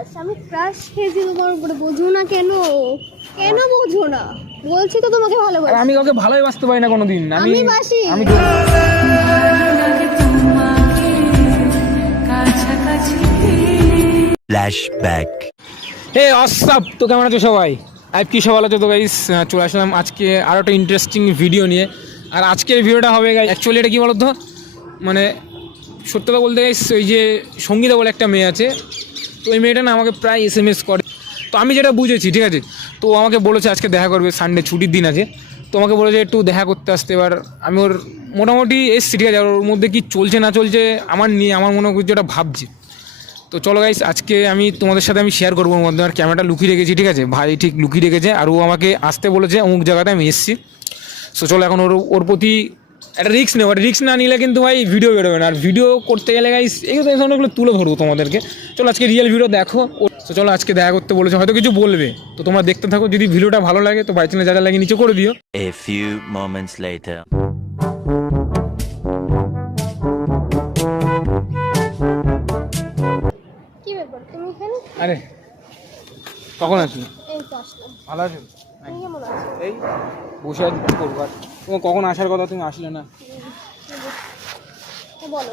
Crush আমি crush খেয়েছি তোমার উপরে বোঝো না কেন? কেন বোঝো না? বলছি তো তোমাকে ভালোবাসি। আমি কাউকে ভালোই বাসতে পারি না কোনোদিন। আমি আমি বাসি। আমি Flashback. হে অসাপ তো কেমন আছো সবাই? আজ কি সবাই আছো তো গাইস চলে আসলাম আজকে আরও একটা ইন্টারেস্টিং ভিডিও নিয়ে। আর আজকের ভিডিওটা হবে গাই অ্যাকচুয়ালি এটা কী বলতো? মানে সত্য কথা বলতে গাইস ওই যে সঙ্গীতা বলে একটা মেয়ে আছে তো ওই মেয়েটা না আমাকে প্রায় এস এম এস করে। তো আমি যেটা বুঝেছি, ঠিক আছে? তো আমাকে বলেছে আজকে দেখা করবে সানডে ছুটির দিন আছে। তো আমাকে বলেছে একটু দেখা করতে আসতে, এবার আমি ওর মোটামুটি এসছি, ঠিক আছে? ওর মধ্যে কি চলছে না চলছে আমার নিয়ে, আমার মনে করছে ওটা ভাবছে। তো চলো গাইস আজকে আমি তোমাদের সাথে আমি শেয়ার করব মধ্যে আর ক্যামেরাটা লুকিয়ে রেখেছি, ঠিক আছে? ভাই ঠিক লুকিয়ে রেখেছে, আর ও আমাকে আসতে বলেছে অমুক জায়গাতে আমি এসছি। সো চলো এখন ওর ওর প্রতি একটা রিস্ক নেব রিস্ক না নিলে কিন্তু ভাই ভিডিও বেরোবে না। আর ভিডিও করতে গেলে গাইস এগুলো তো অনেকগুলো তুলে ধরবো তোমাদেরকে। চলো আজকে রিয়েল ভিডিও দেখো। তো চলো আজকে দেখা করতে বলেছে হয়তো কিছু বলবে। তো তোমরা দেখতে থাকো যদি ভিডিওটা ভালো লাগে তো বাই চ্যানেল যা যা লাগে নিচে করে দিও। A few moments later. আরে কখন আসলি? এই তো ভালো আছো? তুমি কেমন আছো? এই বসে আছি কী করব আর? কখন আসার কথা তুমি আসলে না? বলো।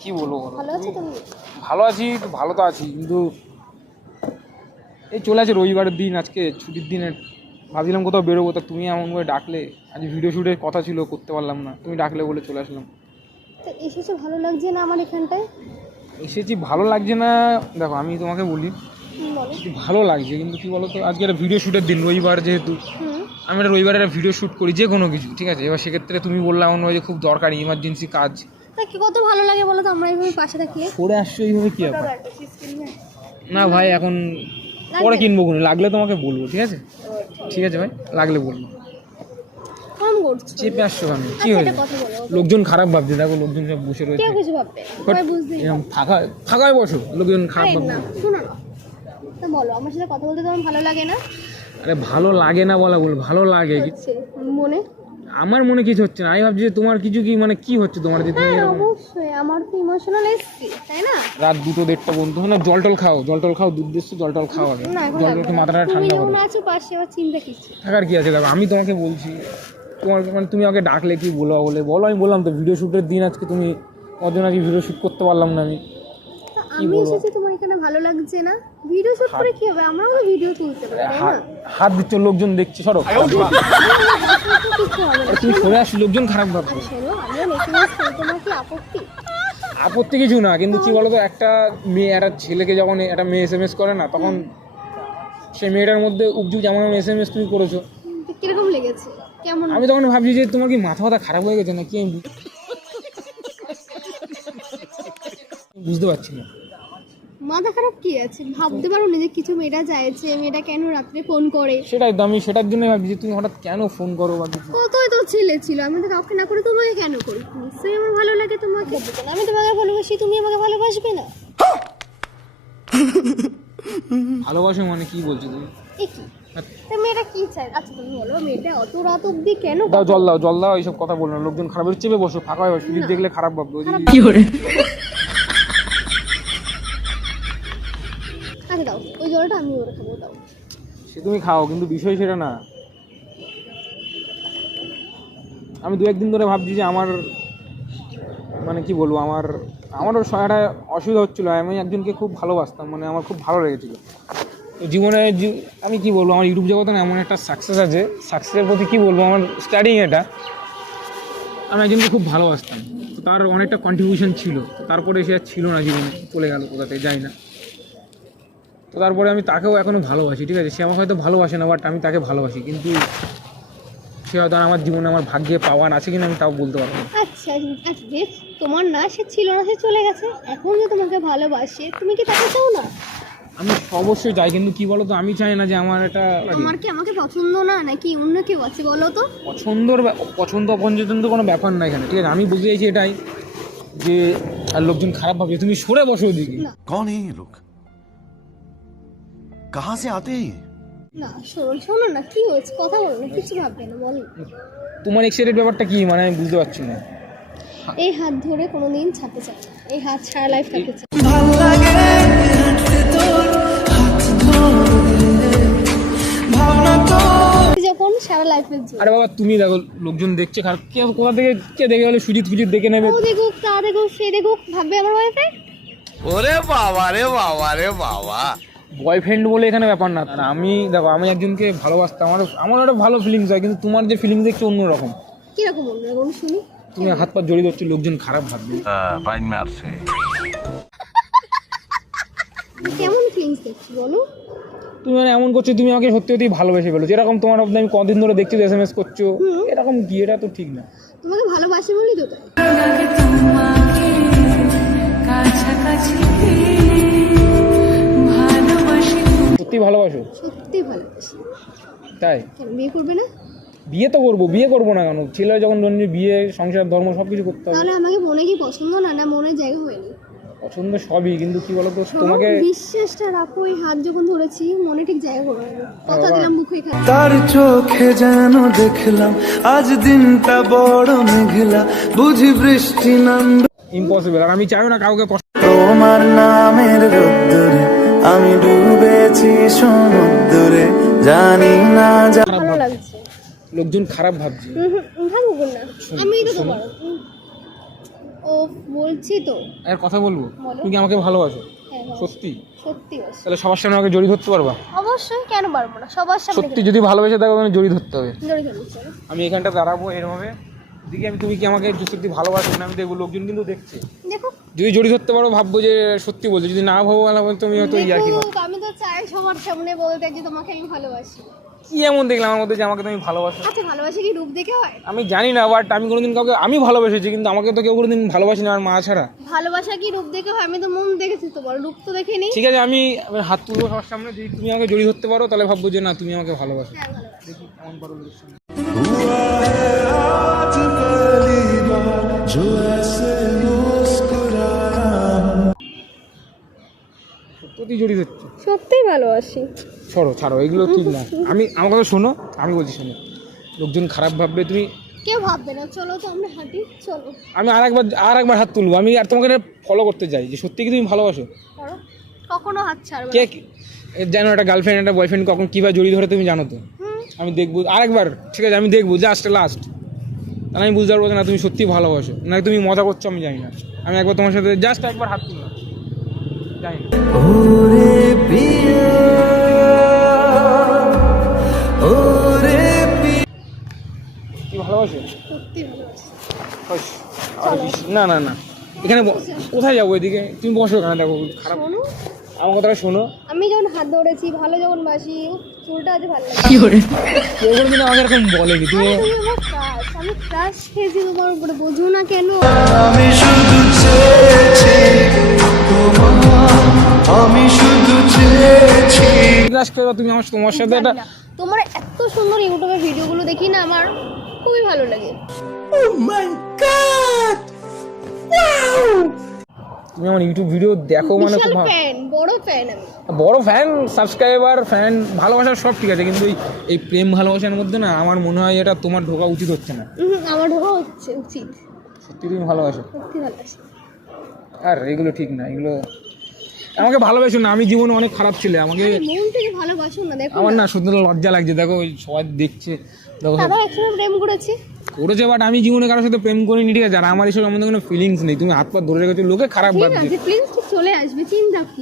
কি বলব বলো? ভালো আছো তুমি? ভালো আছি তো ভালো তো আছি কিন্তু এই চলে আছে রবিবারের দিন আজকে ছুটির দিনে। ভাবছিলাম কোথাও বেরোবো তা তুমি এমন করে ডাকলে। আজ ভিডিও শ্যুটের কথা ছিল করতে পারলাম না। তুমি ডাকলে বলে চলে আসলাম। তো এসেছ ভালো লাগছে না আমার এখানটায়? এসেছি ভালো লাগছে না দেখো আমি তোমাকে বলি। ভালো লাগছে কিন্তু কি বলো তো আজকে একটা ভিডিও শ্যুটের দিন রবিবার যেহেতু। আমি একটা রবিবারে একটা ভিডিও শ্যুট করি যে কোনো কিছু ঠিক আছে? এবার সেক্ষেত্রে তুমি বললাম আমার যে খুব দরকারি ইমার্জেন্সি কাজ। কত ভালো লাগে বলো তো আমরা এইভাবে পাশে থাকিয়ে। পরে আসছো এইভাবে কি ব্যাপার? না ভাই এখন পরে কিনবো কোনো লাগলে তোমাকে বলব ঠিক আছে? ঠিক আছে ভাই লাগলে বলব। চেপে আসছো কেন? কি আচ্ছা, হয়েছে? লোকজন খারাপ ভাবছে দেখো লোকজন সব বসে রয়েছে। এরকম ফাঁকা ফাঁকায় বসো লোকজন খারাপ না শোনো না। বলো আমার সাথে কথা বলতে তোমার ভালো লাগে না? আরে ভালো লাগে না বলা বল ভালো লাগে। কি- মনে? আমার মনে কিছু হচ্ছে না আমি ভাবছি যে তোমার কিছু কি মানে কি হচ্ছে তোমার যে তুমি হ্যাঁ অবশ্যই আমার তো ইমোশনাল এসছি তাই না? রাত দুটো দেড়টা বন্ধু না জল টল খাও জল টল খাও দুধ দিচ্ছ জল টল খাও আগে। জল টল। মাথাটা ঠান্ডা করো। আছো পাশে আবার চিন্তা কিছু থাকার কি আছে? দেখো আমি তোমাকে বলছি তোমার মানে তুমি আমাকে ডাকলে কি বলো বলে? বলো আমি বললাম তো ভিডিও শ্যুটের দিন আজকে তুমি জন্য আজকে ভিডিও শ্যুট করতে পারলাম না আমি। এসেছি তোমার এখানে ভালো লাগছে না। ভিডিও শুট করে কি হবে? আমরাও তো ভিডিও তুলতে পারি তাই না। হাত দিচ্ছ লোকজন দেখছে সরো। কিছু তুমি সরে আসো লোকজন খারাপ শোনো তোমার কি আপত্তি? আপত্তি কিছু না কিন্তু কি বলতো একটা মেয়ে একটা ছেলেকে যখন একটা মেয়ে এস এম এস করে না তখন সেই মেয়েটার মধ্যে উপযুক্ত যেমন এস এম এস তুমি করেছ। কীরকম লেগেছে? কেমন? আমি তখন ভাবছি যে তোমার কি মাথা মাথা খারাপ হয়ে গেছে নাকি? আমি বুঝতে পারছি না। মাথা খারাপ কি আছে? ভাবতে পারো না যে কিছু মেয়েটা চাইছে মেয়েটা কেন রাত্রে ফোন করে? সেটাই তো আমি সেটার জন্য ভাবছি যে তুমি হঠাৎ কেন ফোন করো বা কিছু? কতই তো ছেলে ছিল আমি তো কাউকে না করে তোমাকে কেন করি? নিশ্চয়ই আমার ভালো লাগে তোমাকে। আমি তোমাকে ভালোবাসি তুমি আমাকে ভালোবাসবে না। ভালোবাসো মানে কি বলছো তুমি? এ কি? তা মেয়েটা কি চাই আচ্ছা তুমি বলো মেয়েটা অত রাত অবধি কেন দাও জল দাও জল দাও এইসব কথা বলো না। লোকজন খারাপ চেপে বসো ফাঁকা হয়ে বসো। দেখলে খারাপ ভাববে ওই যে- আচ্ছা দাও ওই জলটা আমি ওরে খাব, দাও। সে তুমি খাও, কিন্তু বিষয় সেটা না। আমি দু একদিন ধরে ভাবছি যে আমার মানে কি বলব, আমার, আমারও একটা অসুবিধা হচ্ছিল। আমি একজনকে খুব ভালোবাসতাম মানে আমার খুব ভালো লেগেছিলো। জীবনে আমি কি বলব, আমার ইউটিউব জগতে এমন একটা সাকসেস আছে। সাকসেসের প্রতি কি বলব, আমার স্টার্টিং এটা। আমি একজনকে খুব ভালোবাসতাম। তার অনেকটা কন্ট্রিবিউশন ছিল। তারপরে সে আর ছিল না জীবনে, চলে গেল কোথাতে, যাই না। তো তারপরে আমি তাকেও এখনও ভালোবাসি ঠিক আছে? সে আমাকে হয়তো ভালোবাসে না বাট আমি তাকে ভালোবাসি। কিন্তু সে হয়তো আমার জীবনে আমার ভাগ্যে পাওয়ার আছে কিনা আমি তাও বলতে পারব না। আচ্ছা আচ্ছা তোমার না সে ছিল না সে চলে গেছে। এখন যে তোমাকে ভালোবাসে তুমি কি তাকে চাও না? আমি অবশ্যই চাই কিন্তু কি বলো তো আমি চাই না যে আমার এটা তোমার কি আমাকে পছন্দ না নাকি অন্য কেউ আছে বলো তো? পছন্দর পছন্দ অপছন্দ তো কোনো ব্যাপার না এখানে ঠিক আছে? আমি বুঝে গেছি এটাই যে আর লোকজন খারাপ ভাবে তুমি সরে বসো ওদিকে। কোন এই লোক? कहाँ সে আতে না শোন শোনো না কি হয়েছে? কথা বল না কিছু ভাববে না বল। তোমার এক্সাইটেড ব্যাপারটা কি? মানে আমি বুঝতে পারছি না। এই হাত ধরে কোনোদিন ছাড়তে চাই এই হাত ছাড়া লাইফ থাকতে চাই যখন সারা লাইফের বাবা তুমি দেখো লোকজন দেখছে খারাপ। কোথা থেকে কে দেখে দেখে নেবে। ও তা সে ভাববে আমার ওরে বাবা রে বাবা। বয়ফ্রেন্ড বলে এখানে ব্যাপার না। আমি দেখো আমি একজনকে ভালোবাসতাম। আমার আমার একটা ভালো ফিলিংস হয় কিন্তু তোমার যে ফিলিংস একটু অন্যরকম। কীরকম অন্যরকম শুনি? তুমি হাত পা জড়িয়ে ধরছো লোকজন খারাপ ভাববে। মারছে। কেমন ফিলিংস দেখছি বলো? তুমি মানে এমন করছ তুমি আমাকে সত্যি সত্যি ভালোবেসে ফেলো যেরকম তোমার মধ্যে আমি কদিন ধরে দেখছি এস এম এস করছ। এরকম কি? এটা তো ঠিক না। তোমাকে ভালোবাসি বলি তো তাই। সত্যি ভালোবাসো? সত্যি ভালোবাসি। তাই? কেন বিয়ে করবে না? বিয়ে তো করব বিয়ে করব না কেন? ছেলে যখন জন্য বিয়ে সংসার ধর্ম সব কিছু করতে হবে। তাহলে আমাকে মনে কি পছন্দ না না মনের জায়গা হয়নি? পছন্দ সবই কিন্তু কি বলতো তোমাকে বিশ্বাসটা রাখো এই হাত যখন ধরেছি মনে ঠিক জায়গা করে নেবে। কথা দিলাম খাই তার চোখে যেন দেখলাম আজ দিনটা বড় মেঘলা বুঝি বৃষ্টি নামবে। ইম্পসিবল আর আমি চাইও না কাউকে কষ্ট তোমার নামের রোদ্দুরে আমি ডুবেছি সমুদ্রে জানি না লোকজন খারাপ ভাবছে। হুম হুম, না। আমি তো ও বলছি তো। আর কথা বলব? তুমি কি আমাকে ভালোবাসো? হ্যাঁ সত্যি? সত্যি তাহলে সবার সামনে আমাকে জড়ি ধরতে পারবা? অবশ্যই কেন পারব না? সবার সামনে সত্যি যদি ভালোবেসে থাকো তাহলে জড়ি ধরতে হবে। জড়ি চলো আমি এখানটা দাঁড়াবো এরভাবে দিকে আমি তুমি কি আমাকে সত্যি ভালোবাসো? না আমি দেখব লোকজন কিন্তু দেখছে। যদি জড়ি ধরতে পারো ভাববো যে সত্যি বলছো। যদি না ভাবো ভালো তুমি হয়তো ইয়ার কি আমি তো চাই সবার সামনে বলতে যে তোমাকে আমি ভালোবাসি। কি এমন দেখলাম আমার মধ্যে যে আমাকে তুমি ভালোবাসো? আচ্ছা ভালোবাসি কি রূপ দেখে হয়? আমি জানি না বাট আমি কোনোদিন কাউকে আমি ভালোবেসেছি কিন্তু আমাকে তো কেউ কোনোদিন ভালোবাসি না আর মা ছাড়া। ভালোবাসা কি রূপ দেখে হয়? আমি তো মন দেখেছি তোমার রূপ তো দেখিনি ঠিক আছে আমি হাত তুলবো সবার সামনে। যদি তুমি আমাকে জড়ি ধরতে পারো তাহলে ভাববো যে না তুমি আমাকে ভালোবাসো। হ্যাঁ দেখি কেমন পারো লোকের সামনে। সত্যি জড়ি ধরছো। সত্যিই ভালোবাসি। সরো ছাড়ো এগুলো ঠিক না। আমি আমার কথা শোনো আমি বলছি শোনো। লোকজন খারাপ ভাববে তুমি কেউ ভাববে না চলো তো আমরা হাঁটি চলো। আমি আর একবার আর একবার হাত তুলবো আমি আর তোমাকে ফলো করতে চাই যে সত্যি কি তুমি ভালোবাসো? করো কখনো হাত ছাড়বে কে। জানো একটা গার্লফ্রেন্ড একটা বয়ফ্রেন্ড কখন কীভাবে জড়িয়ে ধরে তুমি জানো তো? আমি দেখব আরেকবার ঠিক আছে আমি দেখব জাস্ট লাস্ট তাহলে আমি বুঝতে পারব যে না তুমি সত্যি ভালোবাসো। না তুমি মজা করছ আমি জানি না। আমি একবার তোমার সাথে জাস্ট একবার হাত তুললাম। জানি না। ওরে পিয়া ওরে কি ভালোবাসো? না না না। এখানে কোথায় যাব এদিকে? তুমি বসো এখানে দেখো খারাপ। আমার কথাটা শোনো। আমি যখন হাত ধরেছি ভালো যখন বাসি চুলটা আজ ভালো লাগে কেউ কোনোদিন আমাকে এরকম বলেনি তুমি আমি ক্রাশ খেয়েছি তোমার উপরে বোঝো না কেন। আমি শুধু চেয়েছি তোমার আমি শুধু চেয়েছি। ক্লাস করো তুমি আমার তোমার সাথে একটা তোমার এত সুন্দর ইউটিউবে ভিডিওগুলো দেখি না আমার খুবই ভালো লাগে। তুমি আমার ইউটিউব ভিডিও দেখো মানে খুব বড় ফ্যান আমি। বড় ফ্যান সাবস্ক্রাইবার ফ্যান ভালোবাসা সব ঠিক আছে কিন্তু এই প্রেম ভালোবাসার মধ্যে না আমার মনে হয় এটা তোমার ঢোকা উচিত হচ্ছে না। আমার ঢোকা হচ্ছে উচিত। সত্যি তুমি ভালোবাসো? সত্যি ভালোবাসি। আর এগুলো ঠিক না এগুলো আমাকে ভালোবাসো না আমি জীবনে অনেক খারাপ ছিল আমাকে মন থেকে ভালোবাসো না দেখো আমার না। শুধু লজ্জা লাগছে দেখো সবাই দেখছে দেখো দাদা একসময় প্রেম করেছি? করেছে বাট আমি জীবনে কারোর সাথে প্রেম করিনি ঠিক আছে? আর আমার এসব আমাদের কোনো ফিলিংস নেই। তুমি হাত পা ধরে রেখেছো লোকে খারাপ ঠিক ভাবছে আছে প্লিজ ঠিক চলে আসবে চিন্তা কি?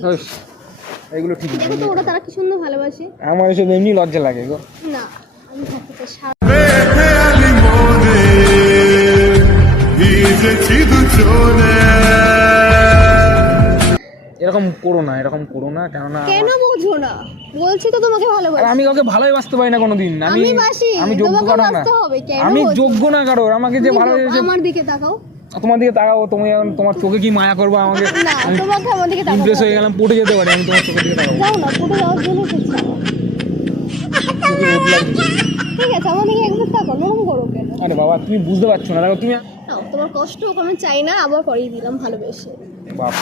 এগুলো ঠিক দেখো তো ওরা তারা কি সুন্দর ভালোবাসে। আমার এসব এমনি লজ্জা লাগে গো। না আমি থাকতে চাই এরকম করো না এরকম করো না কেননা কেন বুঝো না? বলছি তো তোমাকে ভালোবাসি। আমি কাউকে ভালোই বাসতে পারি না কোনোদিন। আমি আমি যোগ্য কারও না। আমি যোগ্য না কারোর আমাকে যে ভালো আমার দিকে তাকাও। তোমার দিকে তাকাবো তুমি এখন তোমার চোখে কি মায়া করব আমাকে? না তোমাকে আমার দিকে তাকাও ইমপ্রেস হয়ে গেলাম পড়ে যেতে পারি আমি তোমার চোখের দিকে তাকাবো। যাও না ফুটে যাওয়ার জন্য ঠিক আছে আমার দিকে তাকাও নরম করো কেন? আরে বাবা তুমি বুঝতে পারছ না দেখো তুমি তোমার কষ্ট আমি চাই না আবার করিয়ে দিলাম ভালোবেসে। বাপ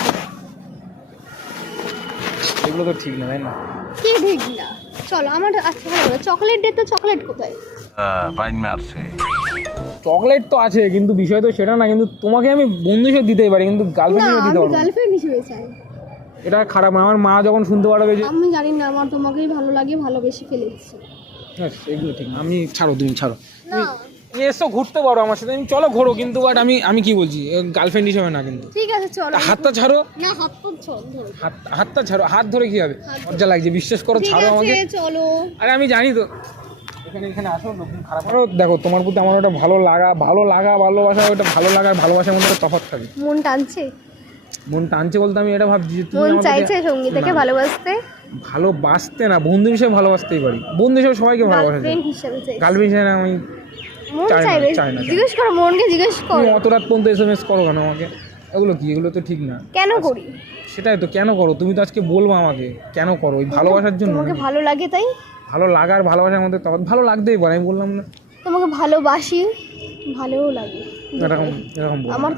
এগুলো তো ঠিক না তাই না? কে ঠিক না? চলো আমার আচ্ছা ভালো চকলেট ডে তো চকলেট কোথায়? পাইন মারছে। চকলেট তো আছে কিন্তু বিষয় তো সেটা না কিন্তু তোমাকে আমি বন্ধু হিসেবে দিতেই পারি কিন্তু গার্লফ্রেন্ড হিসেবে দিতে আমি পারব না। গার্লফ্রেন্ড হিসেবে চাই। এটা খারাপ না আমার মা যখন শুনতে পারবে যে আমি জানি না আমার তোমাকেই ভালো লাগে ভালোবেসে ফেলেছি। হ্যাঁ এগুলো ঠিক আমি ছাড়ো তুমি ছাড়ো। না এসো ঘুরতে পারো আমার সাথে। আমি চলো ঘোরো কিন্তু বাট আমি আমি কি বলছি? গার্লফ্রেন্ড হিসেবে না কিন্তু। ঠিক আছে চলো। হাতটা ছাড়ো। না হাত হাতটা ছাড়ো। হাত ধরে কি হবে? লজ্জা লাগছে বিশ্বাস করো ছাড়ো আমাকে। চলো। আরে আমি জানি তো। এখানে এখানে আসো লোকজন খারাপ করো দেখো তোমার প্রতি আমার ওটা ভালো লাগা ভালো লাগা ভালোবাসা ওটা ভালো লাগার ভালোবাসার মধ্যে তফাৎ থাকে। মন টানছে? মন টানছে বলতে আমি এটা ভাবছি যে তুমি মন চাইছে সঙ্গীতাকে ভালোবাসতে? ভালোবাসতে না বন্ধু হিসেবে ভালোবাসতেই পারি। বন্ধু হিসেবে সবাইকে ভালোবাসা গার্লফ্রেন্ড হিসেবে আমি মন জিজ্ঞেস করো মনকে জিজ্ঞেস করো। অত রাত করো কেন আমাকে? এগুলো তো ঠিক না। কেন আচ্ছা, করি? সেটাই তো কেন করো? তুমি তো আজকে বলব আমাকে কেন করো? ওই ভালোবাসার জন্য ভালো লাগে তাই? ভালো লাগার ভালোবাসার মধ্যে ভালো লাগতেই আমি বললাম না। তোমাকে ভালোবাসি ভালোও লাগে। এরকম এরকম আমার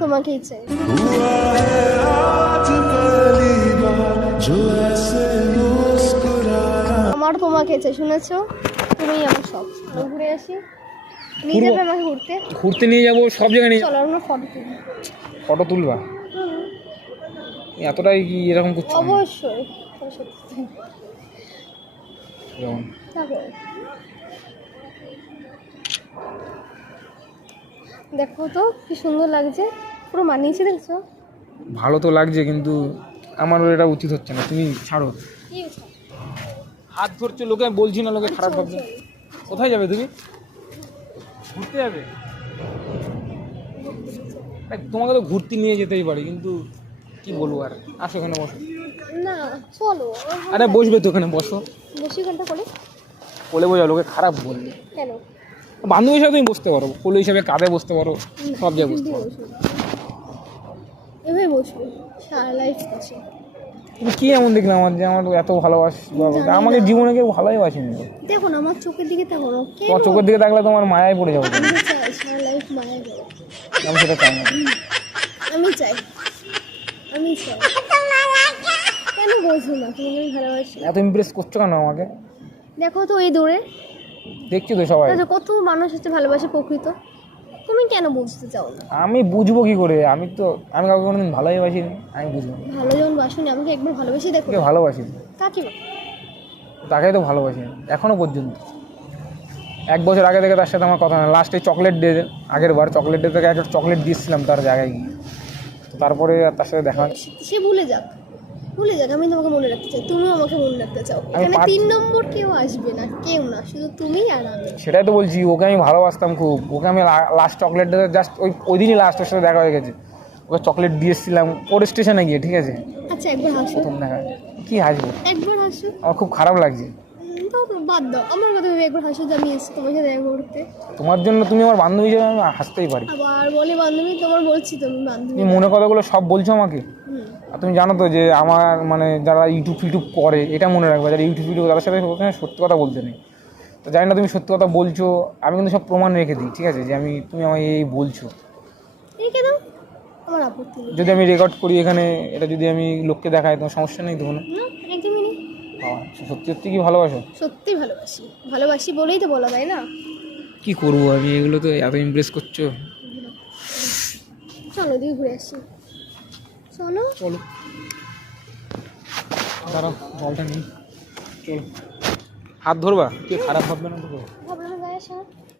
আমার তোমাকে চাই তুমি আমার সব। ঘুরে আসি। নিয়ে যাবে আমাকে ঘুরতে? ঘুরতে নিয়ে যাব সব জায়গায় নিয়ে চলো আমরা ফটো তুলি। ফটো তুলবা? এতটাই কি এরকম করছ? অবশ্যই যেমন। দেখো তো কি সুন্দর লাগছে। পুরো মানিয়েছে দেখছ? ভালো তো লাগছে কিন্তু আমারও এটা উচিত হচ্ছে না। তুমি ছাড়ো? হাত ধরছো লোকে বলছি না লোকে খারাপ ভাবছে চল। কোথায় যাবে তুমি? ঘুরতে যাবে? তোমাকে তো ঘুরতে নিয়ে যেতেই পারি কিন্তু কি বলব আর? আসো এখানে বসো। না চলো। আরে বসবে তো ওখানে বসো। বসি ঘণ্টা করে বলে বোঝা লোকে খারাপ বলবে। কেন? বান্ধবী হিসাবে তুমি বসতে পারো কোলে হিসাবে কাঁধে বসতে পারো সব জায়গায় বসতে পারো। এভাবে বসবো সারা লাইফ কি এমন দেখলাম আমার যে আমার এত ভালোবাস? আমাকে জীবনে কেউ ভালোই বাসেনি দেখো না আমার চোখের দিকে তাকো তোমার চোখের দিকে থাকলে তোমার মায়ায় পড়ে যাব। আমি চাই সারা লাইফ মায়া যাব। আমি সেটা চাই না। আমি চাই। আমি চাই। কেন বোঝো না? তুমি আমি ভালোবাসি। এত ইমপ্রেস করছ কেন আমাকে? দেখো তো এই দূরে দেখছি তো সবাই। কত মানুষ হচ্ছে ভালোবাসে প্রকৃত। তুমি কেন বুঝতে চাও না? আমি বুঝব কি করে? আমি তো আমি কাউকে কোনোদিন ভালোই বাসিনি আমি বুঝব ভালো যখন বাসুনি আমাকে একবার ভালোবেসে দেখো। ভালোবাসি। কাকে বা? তাকেই তো ভালোবাসি এখনও পর্যন্ত। এক বছর আগে থেকে তার সাথে আমার কথা না লাস্টে চকলেট ডে আগের বার চকলেট ডে থেকে একটা চকলেট দিয়েছিলাম তার জায়গায় গিয়ে। তারপরে তার সাথে দেখা। সে ভুলে যাক। ভুলে যাক আমি তোমাকে মনে রাখতে চাই তুমিও আমাকে মনে রাখতে চাও। এখানে তিন নম্বর কেউ আসবে না কেউ না শুধু তুমি আর আমি। সেটাই তো বলছি ওকে আমি ভালোবাসতাম খুব। ওকে আমি লাস্ট চকলেট জাস্ট ওই ওই দিনই লাস্ট ওর সাথে দেখা হয়ে গেছে। ওকে চকলেট দিয়ে এসেছিলাম ওর স্টেশনে গিয়ে ঠিক আছে? আচ্ছা একবার হাসো। কি হাসবো? একবার হাসো। আমার খুব খারাপ লাগছে। তো, বাদ দাও। আমার কথা ভেবে একবার হাসো যে আমি এসেছি তোমার সাথে দেখা করতে। তোমার জন্য তুমি আমার বান্ধবী হিসেবে আমি হাসতেই পারি। আবার বলে বান্ধবী তোমার বলছি তুমি বান্ধবী। তুমি মনে কথাগুলো সব বলছো আমাকে? আর তুমি জানো তো যে আমার মানে যারা ইউটিউব ফিউটিউব করে এটা মনে রাখবে। যারা ইউটিউব ফিউটিউব তাদের সাথে ওখানে সত্যি কথা বলতে নেই। তো জানি না তুমি সত্যি কথা বলছো। আমি কিন্তু সব প্রমাণ রেখে দিই ঠিক আছে? যে আমি তুমি আমায় এই বলছো। রেখে দাও। আমার আপত্তি যদি আমি রেকর্ড করি এখানে এটা যদি আমি লোককে দেখাই তোমার সমস্যা নেই তো না বাবা, সত্যি সত্যি কি ভালোবাসো? সত্যি ভালোবাসি। ভালোবাসি বলেই তো বলা তাই না। কি করব আমি? এগুলো তো এত ইমপ্রেস করছ। চলো দিয়ে ঘুরে আসি। চলো। চলো। দাঁড়াও জলটা নেই। চলো। হাত ধরবা? কে খারাপ ভাববে না তো হবে